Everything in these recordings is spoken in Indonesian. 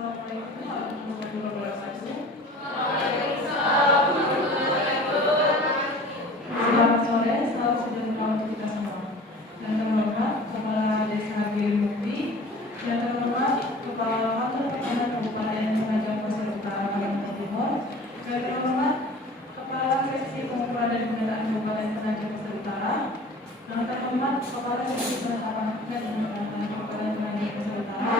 Assalamualaikum warahmatullahi wabarakatuh. Selamat sore, salam sejahtera untuk kita semua. Yang terhormat Kepala Desa Girimukti, yang terhormat Kepala Kantor Pertanahan Kabupaten Penajam Pasir Utara Kalimantan Timur, yang terhormat Kepala Seksi Pengumpulan dan Pendataan Kabupaten Penajam Pasir Utara, yang terhormat Kepala Seksi Penetapan dan Pendataan Kabupaten Penajam Pasir Utara,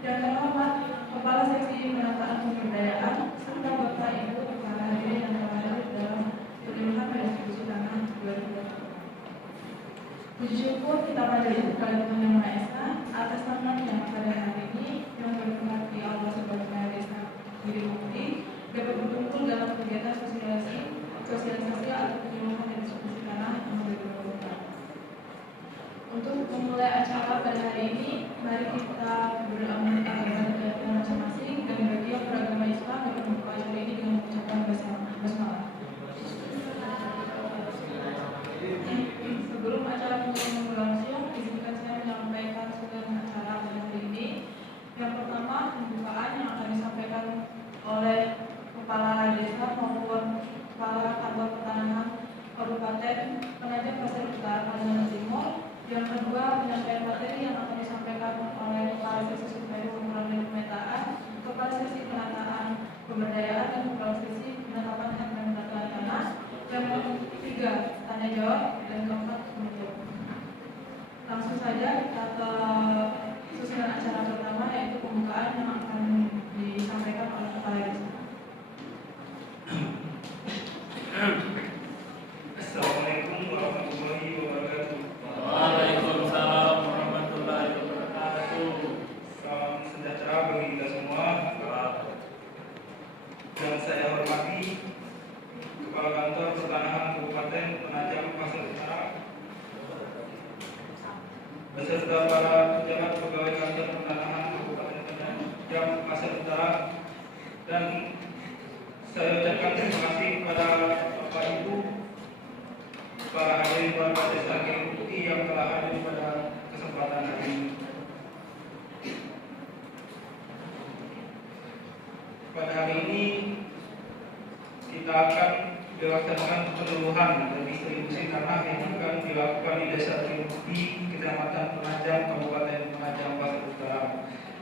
yang terhormat Kepala Seksi Penataan Pemberdayaan, serta Bapak Ibu para hadirin yang telah hadir dalam penyuluhan pada diskusi tanah 2020. Puji syukur kita panjatkan kepada Tuhan Yang Maha Esa atas nama yang pada hari ini yang berkati Allah sebagai Desa Girimukti dapat berkumpul dalam kegiatan sosialisasi atau penyuluhan dan diskusi tanah yang 2024. Untuk memulai acara pada hari ini, mari kita beramal masing-masing dan bagi yang beragama Islam dapat membuka acara ini dengan mengucapkan basmalah. Sebelum acara penyuluhan berlangsung, izinkan saya menyampaikan sekian acara pada hari ini. Yang pertama, pembukaan yang akan disampaikan oleh Kepala Desa maupun Kepala Kantor Pertanahan Kabupaten Penajam Pasir Utara Kalimantan Timur. Yang kedua, penyampaian materi yang akan disampaikan oleh Kepala Seksi Survei Pengumpulan dan Pemetaan, Kepala Seksi Penataan Pemberdayaan, dan Kepala Seksi Penetapan dan Pendataan Tanah. Yang ketiga, tanya jawab, dan keempat, penutup. Langsung saja kita ke susunan acara pertama, yaitu pembukaan yang akan disampaikan oleh Kepala Desa. Assalamualaikum warahmatullahi wabarakatuh. Waalaikumsalam warahmatullahi wabarakatuh. Salam sejahtera bagi kita semua. Yang saya hormati Kepala Kantor Pertanahan Kabupaten Penajam Pasir Utara, beserta para pejabat pegawai Kantor Pertanahan Kabupaten Penajam Pasir Utara, dan saya ucapkan terima kasih kepada Bapak Ibu, para hadirin warga Desa Girimukti yang telah hadir pada kesempatan hari ini. Pada hari ini kita akan dilaksanakan penyuluhan dan distribusi tanah yang akan dilakukan di Desa Girimukti, Kecamatan Penajam, Kabupaten Penajam Pasir Utara.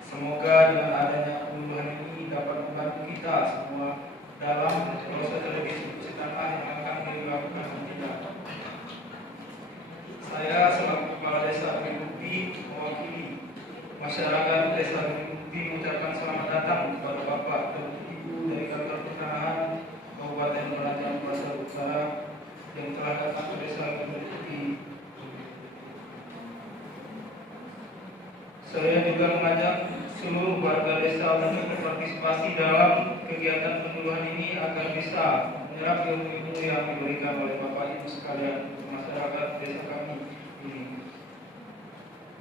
Semoga dengan adanya penyuluhan ini dapat membantu kita semua dalam proses redistribusi tanah yang akan dilakukan nantinya. Saya selaku Kepala Desa Girimukti mewakili masyarakat Desa Girimukti mengucapkan selamat datang kepada Bapak dan Ibu dari Kantor Pertanahan Kabupaten Penajam Pasir Utara yang telah datang ke Desa Girimukti. Saya juga mengajak seluruh warga desa untuk berpartisipasi dalam kegiatan penyuluhan ini agar bisa menyerap ilmu-ilmu yang diberikan oleh Bapak Ibu sekalian masyarakat desa kami ini.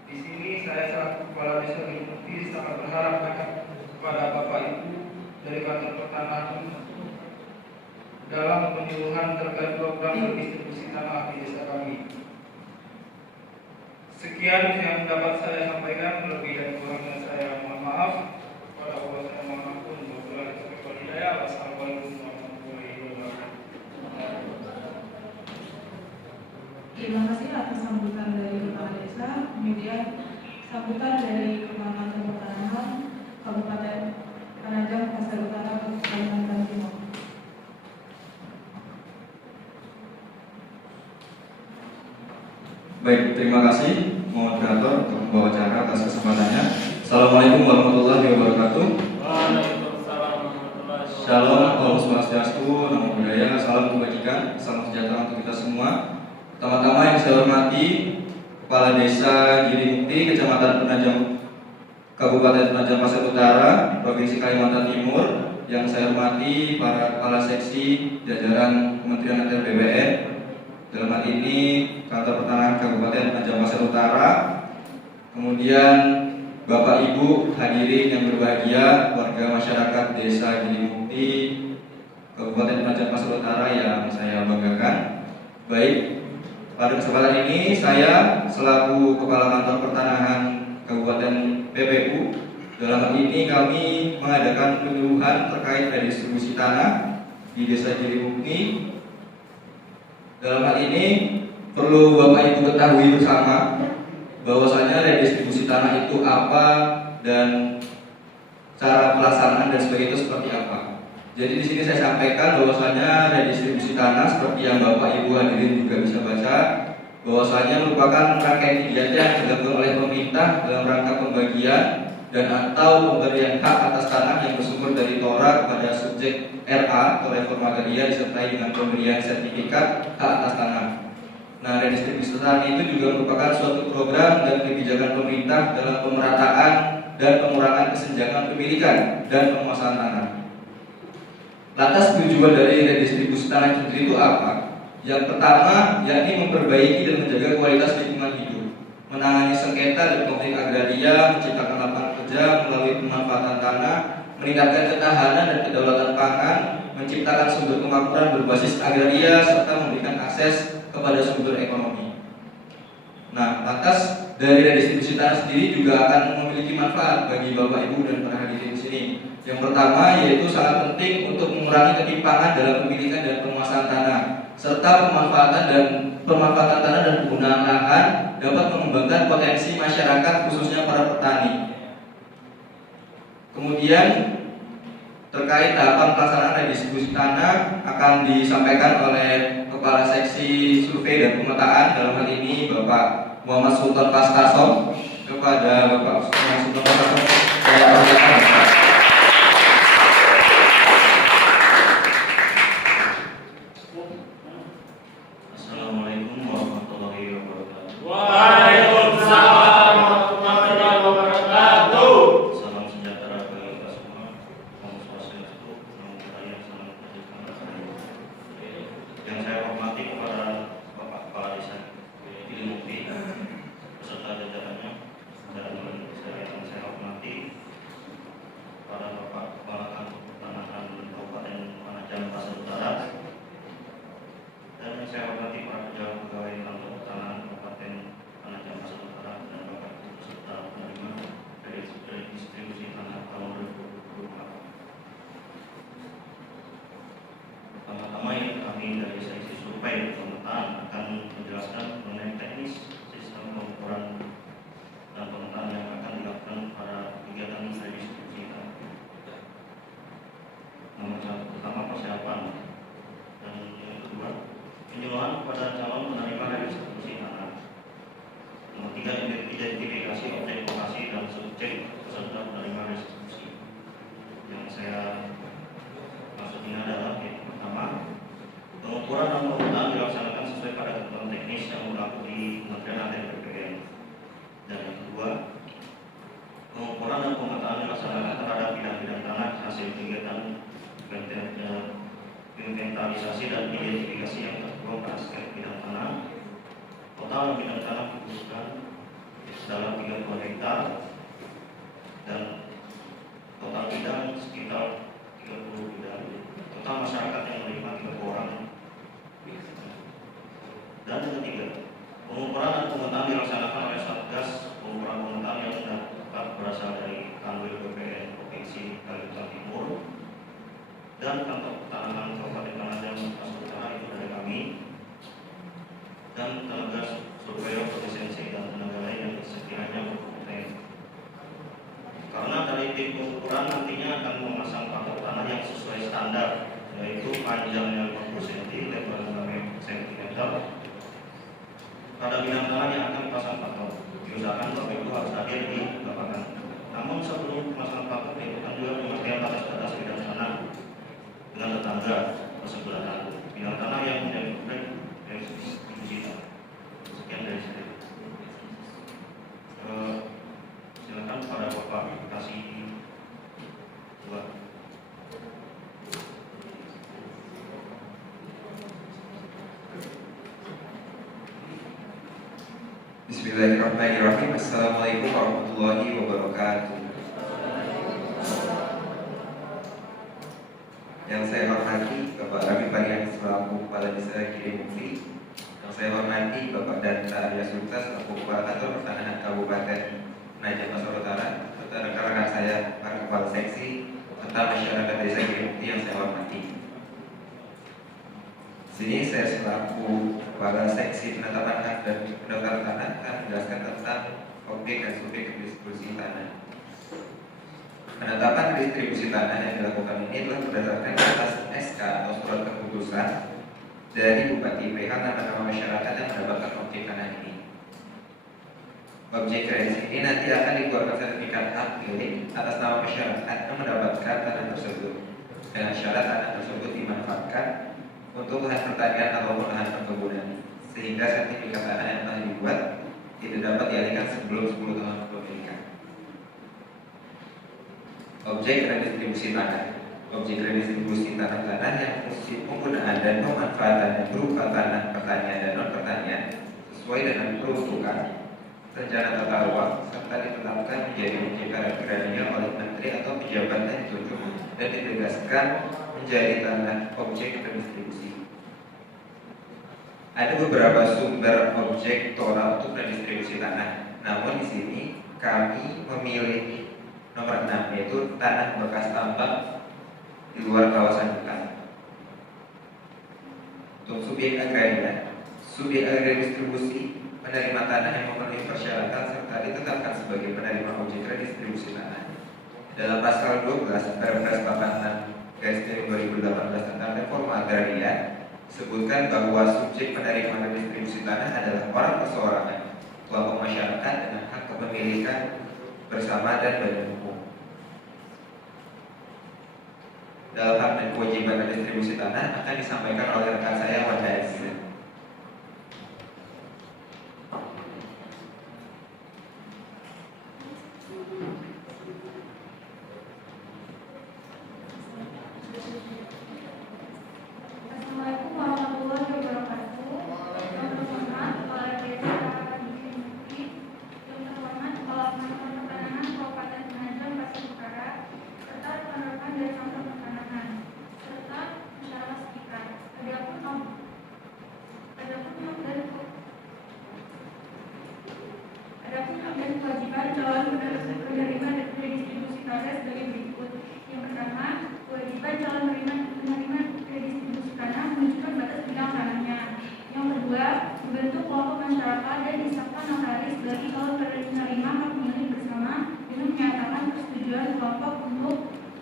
Di sini saya selaku Kepala Desa Girimukti sangat berharap kepada Bapak Ibu dari Kantor Pertanahan dalam penyuluhan terkait program redistribusi tanah di desa kami. Sekian yang dapat saya sampaikan, lebih dan kurangnya saya mohon maaf. Kepada Allah saya mohon ampun. Wassalamualaikum warahmatullahi wabarakatuh. Terima kasih atas sambutan dari Kepala Desa, kemudian sambutan dari Kepala Kantor Pertanahan Kabupaten Penajam Pasir Utara Kalimantan Timur. Baik, terima kasih moderator untuk membawa acara atas kesempatannya. Assalamualaikum warahmatullahi wabarakatuh. Waalaikumsalam warahmatullahi wabarakatuh. Shalom, Om Swastiastu, Namo Buddhaya, salam kebajikan, salam sejahtera untuk kita semua. Pertama-tama yang saya hormati Kepala Desa Girimukti, Kecamatan Penajam, Kabupaten Penajam Pasir Utara, Provinsi Kalimantan Timur. Yang saya hormati para kepala seksi jajaran Kementerian Atr BPN. Dalam hal ini Kantor Pertanahan Kabupaten Penajam Pasir Utara. Kemudian Bapak Ibu hadirin yang berbahagia, warga masyarakat Desa Girimukti, Kabupaten Penajam Pasir Utara yang saya banggakan. Baik, pada kesempatan ini saya selaku Kepala Kantor Pertanahan Kabupaten PPU Dalam hal ini kami mengadakan penyuluhan terkait redistribusi tanah di Desa Jirimukti. Dalam hal ini perlu Bapak Ibu ketahui bersama bahwasanya redistribusi tanah itu apa dan cara pelaksanaan dan sebagainya itu seperti apa. Jadi di sini saya sampaikan bahwasanya redistribusi tanah seperti yang Bapak Ibu hadirin juga bisa baca, bahwasanya merupakan rangkaian kegiatan yang dilakukan oleh pemerintah dalam rangka pembagian dan atau pemberian hak atas tanah yang bersumber dari Tora kepada subjek RA atau reforma agraria disertai dengan pemberian sertifikat hak atas tanah. Nah, redistribusi tanah itu juga merupakan suatu program dan kebijakan pemerintah dalam pemerataan dan pengurangan kesenjangan pemilikan dan penguasaan tanah. Lantas tujuan dari redistribusi tanah sendiri itu apa? Yang pertama, yakni memperbaiki dan menjaga kualitas lingkungan hidup, menangani sengketa dan konflik agraria, menciptakan lapangan kerja melalui pemanfaatan tanah, meningkatkan ketahanan dan kedaulatan pangan, menciptakan sumber kemakmuran berbasis agraria, serta memberikan akses kepada sumber ekonomi. Nah, lantas dari redistribusi tanah sendiri juga akan memiliki manfaat bagi Bapak Ibu dan para hadirin di sini. Yang pertama yaitu sangat penting untuk mengurangi ketimpangan dalam pemilikan dan penguasaan tanah, serta pemanfaatan tanah dan penggunaan lahan dapat mengembangkan potensi masyarakat khususnya para petani. Kemudian terkait tahapan pelaksanaan redistribusi tanah akan disampaikan oleh Kepala Seksi Survei dan Pemetaan, dalam hal ini Bapak Muhammad Sultan Paskasom. Kepada Bapak Muhammad Sultan Paskasom saya persilakan. Assalamualaikum warahmatullahi wabarakatuh. Waalaikumsalam warahmatullahi wabarakatuh. Salam sejahtera bagi kita semua. Om Swastiastu, Namo Buddhaya, Salam Kebajikan. Yang saya hormati kepada Bapak Kepala Desa Jirimukti beserta jajarannya, dan yang saya hormati para Bapak Kepala Kantor Pertanahan Kabupaten Penajam Pasar Utara, dan yang saya hormati para pejabat pegawai kantor pertanahan Kabupaten Penajam Pasar Utara dan Bapak Ibu beserta penerima dari distribusi tanah tahun 2024. Pertama-tama yang kami dari seksi survei dan pemetaan akan menjelaskan mengenai teknis sistem pengukuran dan pemetaan yang akan dilakukan pada kegiatan redistribusi tanah. Nomor satu, pertama persiapan, dan yang kedua penyuluhan kepada calon penerima redistribusi tanah. Nomor tiga, identifikasi objek lokasi dan subjek peserta penerima restitusi. Yang saya maksud ini adalah yang pertama, pengukuran dan pemetaan dilaksanakan sesuai pada ketentuan teknis yang berlaku di Kementerian ATR BPN. Dan yang kedua, pengukuran dan pemetaan dilaksanakan terhadap bidang-bidang tanah hasil kegiatan inventarisasi dan identifikasi yang tergolong pada skema bidang tanah. Total bidang tanah dibutuhkan dalam 30 hektar dan total bidang sekitar 30 bidang. Total masyarakat yang menerima 30 orang. Dan yang ketiga, pengukuran dan pemetaan dilaksanakan oleh Satgas pengukuran pemetaan yang dapat berasal dari Kanwil BPN Provinsi Kalimantan Timur dan kantor pertanahan Kabupaten Penajam Pasar Utara, itu dari kami, dan tenaga surveyor berlisensi dan tenaga lain yang sekiranya berkompeten. Karena dari tim pengukuran nantinya akan memasang patok tanah yang sesuai standar, yaitu panjangnya 50 cm, lebarnya cm. Pada bidang tanah yang akan dipasang patok, diusahakan Bapak Ibu harus hadir di lapangan. Namun sebelum pemasangan patok dilakukan juga pengertian batas-batas bidang tanah dengan tetangga bersebelahan, bidang tanah yang menjadi objek redistribusi tanah. Sekian dari saya. Silakan pada Bapak kasih dua. Bismillahirrahmanirrahim. Assalamualaikum warahmatullahi wabarakatuh. Yang saya hormati Bapak Rabi Parian selaku Kepala Desa Jirimukti, yang saya hormati Bapak Danta Arya Sulta selaku Kepala Kantor Pertanahan Kabupaten Penajam Pasar Utara, serta rekan-rekan saya kepala seksi, serta masyarakat desa Girimukti yang saya hormati. Sini saya selaku kepala seksi penetapan hak dan pendaftaran tanah akan menjelaskan tentang objek dan subjek distribusi tanah. Penetapan distribusi tanah yang dilakukan ini telah berdasarkan atas SK atau surat keputusan dari Bupati PH nama-nama masyarakat yang mendapatkan objek tanah ini. Objek kredit ini nanti akan dikeluarkan sertifikat hak milik atas nama masyarakat yang mendapatkan tanah tersebut dengan syarat tanah tersebut dimanfaatkan untuk lahan pertanian ataupun lahan perkebunan, sehingga sertifikat tanah yang telah dibuat tidak dapat dialihkan sebelum 10 tahun kepemilikan. Objek redistribusi tanah. Objek redistribusi tanah-tanah yang fungsi penggunaan dan pemanfaatannya berupa tanah pertanian dan non pertanian sesuai dengan peruntukan rencana tata ruang serta ditetapkan menjadi objek agrarianya oleh menteri atau pejabat yang ditunjuk dan ditegaskan menjadi tanah objek redistribusi. Ada beberapa sumber objek total untuk redistribusi tanah. Namun di sini kami memilih nomor 6, yaitu tanah bekas tambang di luar kawasan hutan. Untuk subjek agraria, subjek agraria distribusi penerima tanah yang memenuhi persyaratan serta ditetapkan sebagai penerima objek redistribusi tanah. Dalam pasal 12 Perpres 86/2018 tentang reforma agraria sebutkan bahwa subjek penerima redistribusi tanah adalah orang perseorangan, kelompok masyarakat dengan hak kepemilikan bersama dan badan hukum. Dalam hak dan kewajiban redistribusi tanah akan disampaikan oleh rekan saya Wanda Aziza. Assalamualaikum warahmatullahi wabarakatuh. Yang terhormat Kepala Desa Girimukti, yang terhormat Kepala Penangkapan Pertanahan Kabupaten Penajam Pasir Utara, serta rekan-rekan dari Kantor Pertanahan, serta masyarakat sekitar. Adapun hak dan kewajiban calon penerima redistribusi tanah sebagai berikut. Yang pertama, kewajiban calon penerima redistribusi tanah menunjukkan batas bidang tanahnya. Yang kedua, membentuk kelompok masyarakat dan disahkan notaris bagi calon penerima hak milik bersama dengan menyatakan persetujuan kelompok untuk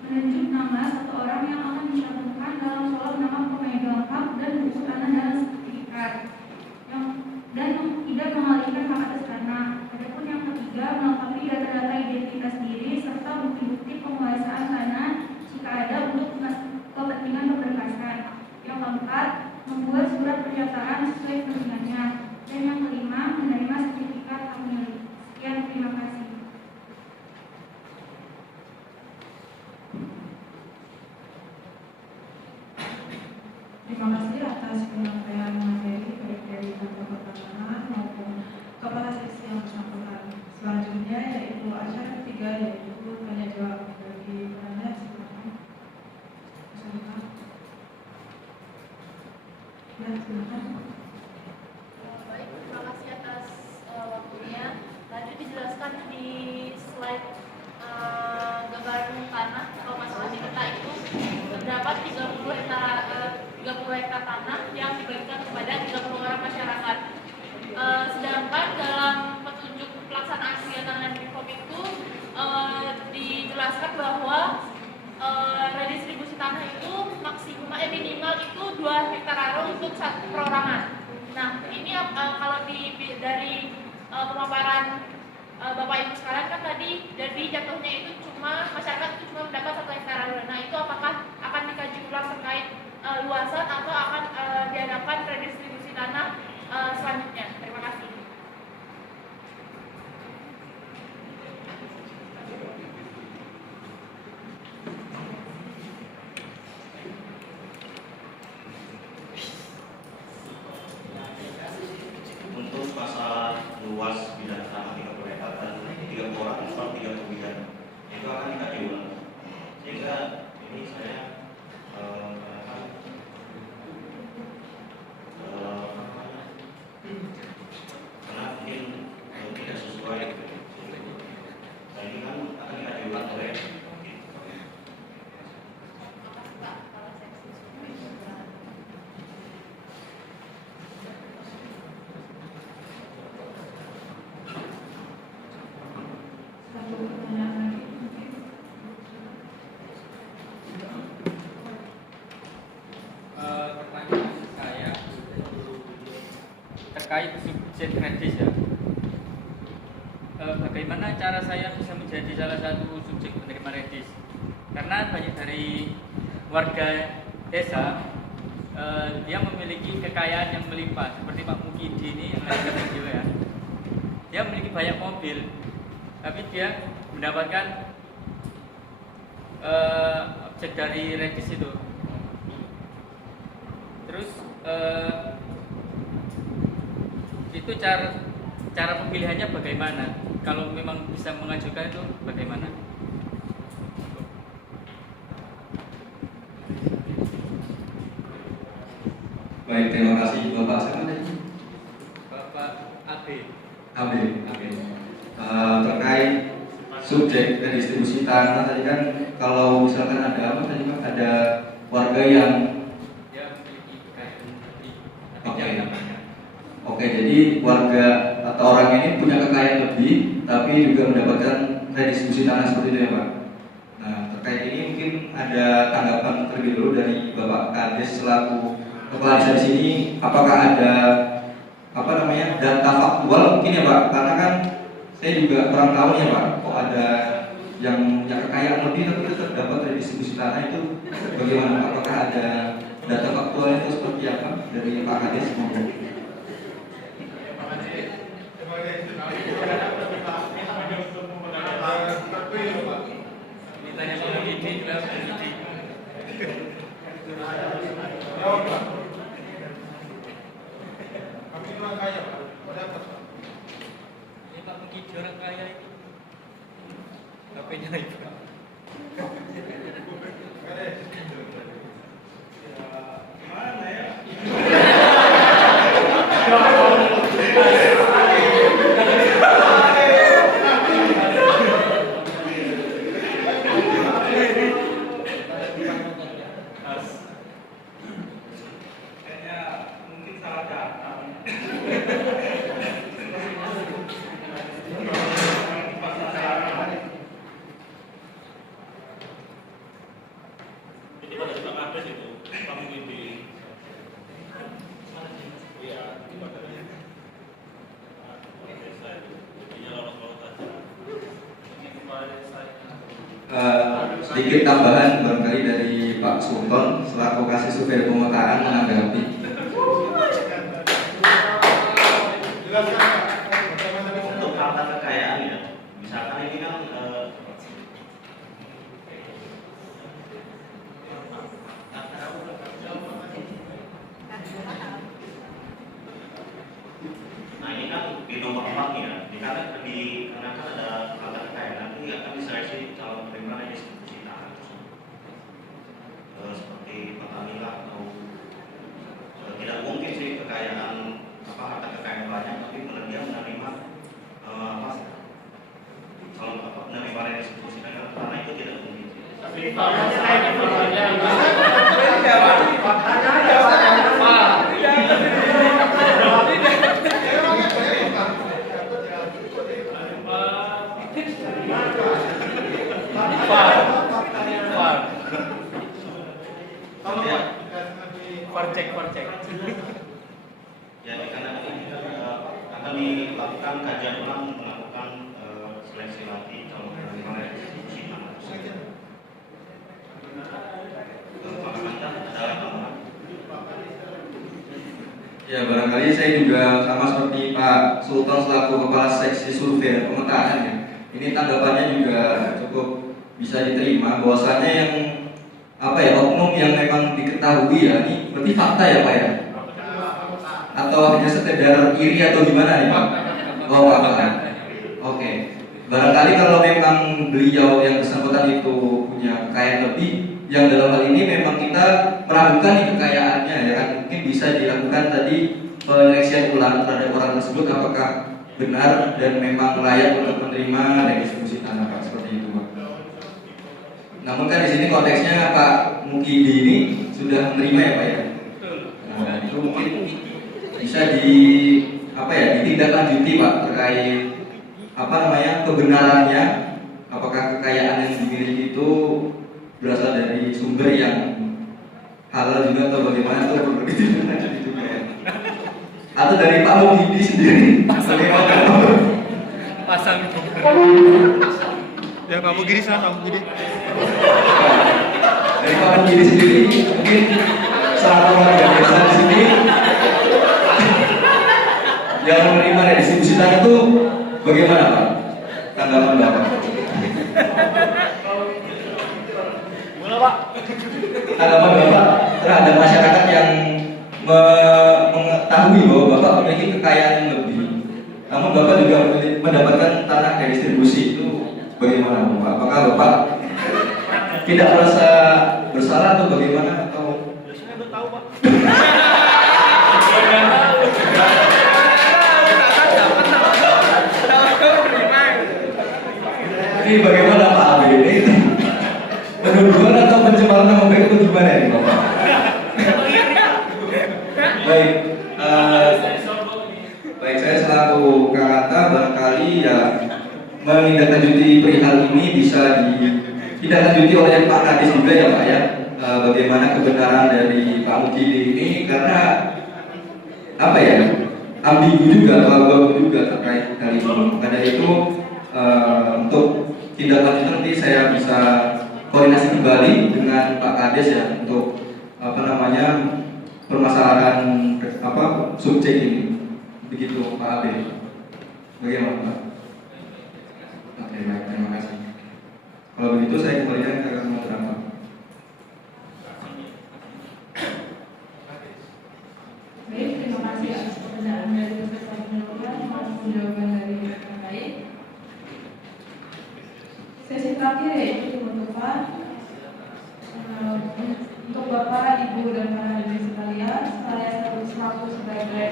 menunjuk nama satu orang yang akan dicantumkan dalam soal nama pemegang hak dan buku tanah dalam sertifikat dan tidak mengalihkan hak atas tanah. Adapun yang ketiga, melengkapi data-data identitas diri serta bukti-bukti penguasaan tanah jika ada untuk kepentingan pemberkasan. Yang keempat, membuat surat pernyataan sesuai kepentingannya. Dan yang kelima, menerima sertifikat hak milik. Sekian, terima kasih. Terima kasih atas penyampaian materi baik dari Kantor Pertanahan maupun Kepala Seksi yang bersangkutan. Selanjutnya yaitu acara ketiga, yaitu tanya jawab bagi penanya. Silakan. Ya, silakan. Baik, terima kasih atas waktunya. Tadi dijelaskan di slide gambaran tanah atau masalah di kita itu terdapat 30 hektar tanah yang dibagikan kepada 30 orang masyarakat. Sedangkan dalam petunjuk pelaksanaan kegiatan dan reform itu dijelaskan bahwa redistribusi tanah itu minimal itu 2 hektar untuk satu perorangan. Nah, ini kalau dari pemaparan Bapak Ibu sekalian kan tadi dari jatuhnya itu masyarakat itu cuma mendapat 1 hektar. Nah, itu apakah akan dikaji ulang terkait luasan atau akan diadakan redistribusi tanah selanjutnya? Terima kasih. Untuk masalah luas bidang tanah 30 hektar dan 30 orang per 30 bidang itu akan dikaji ulang. Sehingga ini saya karena mungkin tidak sesuai. Dan ini kan akan dikaji ulang oleh terkait subjek kredit ya. Bagaimana cara saya bisa menjadi salah satu subjek penerima kredit? Karena banyak dari warga desa dia memiliki kekayaan yang melimpah, seperti Pak Mukidi ini yang ada di video ya. Dia memiliki banyak mobil, tapi dia mendapatkan objek dari kredit itu. Terus itu cara pemilihannya bagaimana? Kalau memang bisa mengajukan itu bagaimana? Baik, terima kasih Bapak. Siapa tadi? Bapak AB. Terkait subjek redistribusi tanah tadi kan, kalau misalkan ada apa tadi Pak? Ada warga yang Oke, jadi warga atau orang ini punya kekayaan lebih, tapi juga mendapatkan redistribusi tanah seperti itu ya Pak. Nah, terkait ini mungkin ada tanggapan terlebih dulu dari Bapak Kades selaku kepala desa di sini. Apakah ada data faktual mungkin ya Pak? Karena kan saya juga kurang tahu ya Pak, kok ada yang punya kekayaan lebih tapi tetap dapat redistribusi tanah itu bagaimana Pak? Apakah ada data faktualnya itu seperti apa dari Pak Kades? Ditanya Pak Mukidi, kenapa Mukidi? Ini Pak Mukidi orang kaya itu. HP-nya itu. Gimana ya? Kayaknya mungkin salah data. Jadi pada suka kades itu, kamu di iya, di pada desa itu, jadinya lolos-lolos aja. Sedikit tambahan barangkali dari Pak Sultan selaku kasih survei pemetaan menanggapi. Untuk harta kekayaan ya, misalkan ini kan nah ini kan di nomor 4 ya, karena kan ada harta kekayaan nanti akan diseleksi calon penerima redistribusi tanah seperti Pertamina atau tidak mungkin sih kekayaan harta kekayaan banyak tapi dia menerima calon penerima redistribusi tanah itu tidak mungkin. Cek. Ya, karena ini akan dilakukan kajian ulang melakukan seleksi lagi calon penerima redistribusi tanah. Ya, barangkali saya juga sama seperti Pak Sultan selaku kepala seksi survei dan pemetaan ya. Ini tanggapannya juga cukup bisa diterima bahwasannya yang oknum yang memang diketahui ya, ini berarti fakta ya Pak ya? Atau hanya sekedar iri atau gimana nih Pak? Oh fakta. Oke. Barangkali kalau memang beliau yang bersangkutan itu punya kekayaan lebih, yang dalam hal ini memang kita meragukan nih kekayaannya ya kan, mungkin bisa dilakukan tadi penyeleksian ulang terhadap orang tersebut apakah benar dan memang layak untuk menerima redistribusi tanah Pak, seperti itu Pak. Namun kan di sini konteksnya Pak Mukidi ini sudah menerima ya Pak ya. Nah, itu mungkin bisa ditindaklanjuti Pak terkait kebenarannya, apakah kekayaan yang dimiliki itu berasal dari sumber yang halal juga atau bagaimana, itu perlu ditindaklanjuti juga ya. atau dari Pak Muhidi sendiri? Bagaimana? Pasang. Ya kamu gini sana, kamu gini. Dari Pak Muhidi sendiri mungkin salah warga desa di sini yang menerima redistribusi tanah itu bagaimana Pak? Tanggapan Bapak? Gimana Pak? Tanggapan Bapak terhadap masyarakat yang mengetahui bahwa Bapak memiliki kekayaan yang lebih, namun Bapak juga mendapatkan tanah redistribusi itu bagaimana Bapak? Apakah Bapak tidak merasa bersalah atau bagaimana atau? Saya udah tahu Pak. Ini bagaimana Pak Abi ini? Penuduhan atau pencemaran nama baik itu gimana ini Bapak? Baik, baik saya selaku Kakata barangkali ya menindaklanjuti perihal ini bisa ditindaklanjuti oleh Pak Kadis juga ya Pak ya. Bagaimana kebenaran dari Pak Mukidi ini karena apa ya ambigu juga atau abu-abu juga terkait hal ini. Karena itu untuk tindak lanjut nanti saya bisa koordinasi kembali dengan Pak Kades ya untuk apa namanya permasalahan apa subjek ini. Begitu Pak Ade. Bagaimana Pak? Oke baik, terima kasih. Kalau begitu saya kembalikan ke moderator. Baik, terima kasih atas pertanyaan dari peserta penyaluran maupun jawaban dari terkait. Sesi terakhir yaitu penutupan untuk Bapak, Ibu, dan para hadirin sekalian. Saya selaku sebagai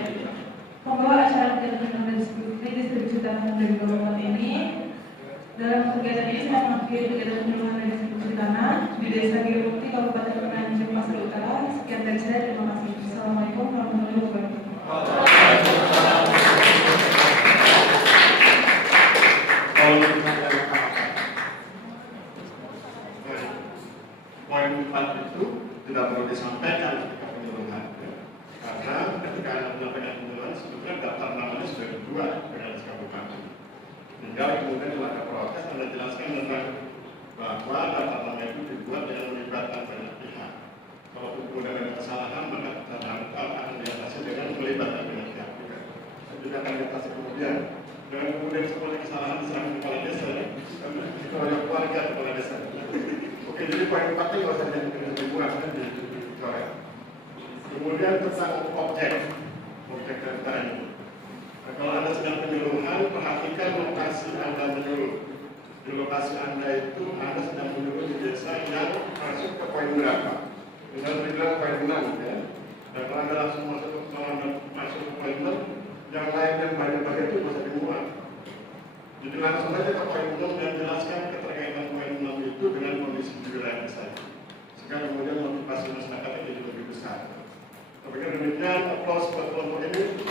pembawa acara kegiatan redistribusi tanah dari Kabupaten ini. Dalam kegiatan ini saya mengakhiri kegiatan penyuluhan redistribusi tanah di Desa Girimukti, Kabupaten Penajam Pasar Utara. Sekian dari saya, terima kasih. Assalamualaikum warahmatullahi wabarakatuh. Poin 4 itu tidak perlu disampaikan ketika penyuluhan, karena ketika Anda menyampaikan penyuluhan sebetulnya daftar namanya sudah dibuat dengan kabupaten. Tinggal kemudian ada protes Anda jelaskan tentang bahwa daftar nama itu dibuat dengan melibatkan banyak pihak. Kalau kemudian ada kesalahan maka dalam hal akan diatasi dengan melibatkan banyak pihak juga. Saya juga akan diatasi kemudian dengan kemudian semuanya kesalahan diserahkan kepala desa, dikeroyok keluarga kepala desa. Oke, jadi poin 4 ini kalau saya jadi dibuat dicoret. Kemudian tentang objek dari tanah ini. Nah, kalau Anda sedang penyuluhan, perhatikan lokasi Anda menyuluh. Di lokasi Anda itu Anda sedang menyuluh di desa yang masuk ke poin berapa? Misalnya dibilang poin 6 ya. Dan kalau Anda langsung masuk ke poin 6, yang lain yang banyak-banyak itu bisa dimuat. Jadi langsung saja ke poin 6 dan jelaskan keterkaitan poin 6 itu dengan kondisi di wilayah desa. Sehingga kemudian motivasi masyarakat jadi lebih besar. Tapi demikian, aplaus buat kelompok ini.